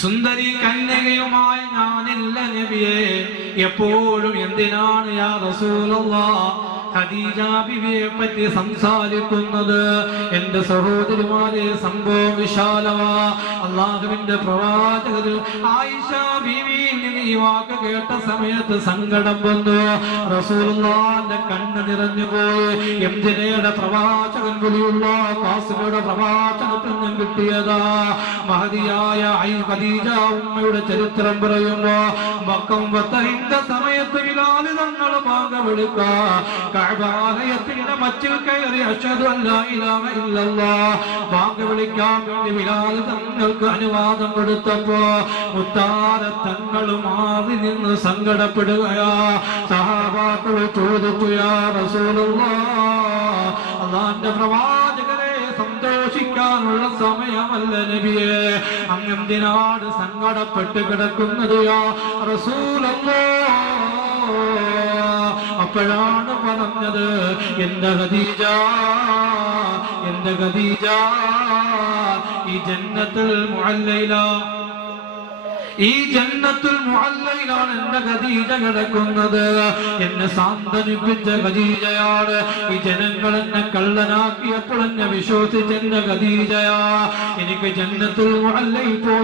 സുന്ദരി കന്യകയുമായി ഞാനില്ല നബിയെ. എപ്പോഴും എന്തിനാണ് യാ റസൂലല്ലാ ഖദീജ ബിവിയെ പറ്റി സംസാരിക്കുന്നത് എന്റെ സഹോദരിമാരെ സംഭവം വിശാലമാ. അള്ളാഹുവിന്റെ പ്രവാചകർ ആയിഷ ബിവി ഈ വാക്ക് കേട്ട സമയത്ത് സങ്കടം വന്നു. റസൂലുള്ളാന്റെ കണ്ണ് നിറഞ്ഞു പോയി. എംജിനയുടെ പ്രവാചകൻ കൂടിയുള്ള കാസിമയുടെ പ്രവാചകത്തിൽ നിന്നും കിട്ടിയതാ. മഹതിയായ ഖദീജ ഉമ്മയുടെ ചരിത്രം പറയുമ്പോ മക്കം വത്തഹിന്റെ സമയത്ത് വിലാലി തങ്ങൾ പാക വിളിക്ക കഅബാലയത്തിന്റെ മച്ചിൽ കയറി അഷ്ഹദു അല്ലാ ഇലാഹ ഇല്ലല്ലാഹ്. പാക വിളിക്കാൻ വേണ്ടി ബിലാൽ തങ്ങൾക്ക് അനുവാദം കൊടുത്തപ്പോ മുത്താര തങ്ങളും മാറി നിന്ന് സങ്കടപ്പെടുകയാ. സഹാബാക്കൾ ചോദിച്ചു യാ റസൂലുള്ളാഹ് അള്ളാന്റെ പ്രവാചകരെ സന്തോഷിക്കാനുള്ള സമയമല്ല നബിയെ. അങ്ങെന്തിനാട് സങ്കടപ്പെട്ട് കിടക്കുന്നത്? യാ റസൂലല്ലോ അപ്പോഴാണ് പറഞ്ഞത് എന്റെ ഖദീജ എന്റെ ഖദീജ ഈ ജന്നത്തുൽ മുഅല്ലയില ഈ ജന്നത്തുൽ മുഅല്ലയിലാണ് എന്റെ ഖദീജ കിടക്കുന്നത്. എന്നെ സാന്ത്വനിപ്പിച്ച ഖദീജയാണ്. ഈ ജനങ്ങൾ എന്നെ കള്ളനാക്കിയപ്പോൾ എന്നെ വിശ്വസിച്ച എന്റെ ഖദീജയാ. എനിക്ക് ജന്നത്തുൽ മുഅല്ലയിൽ പോയി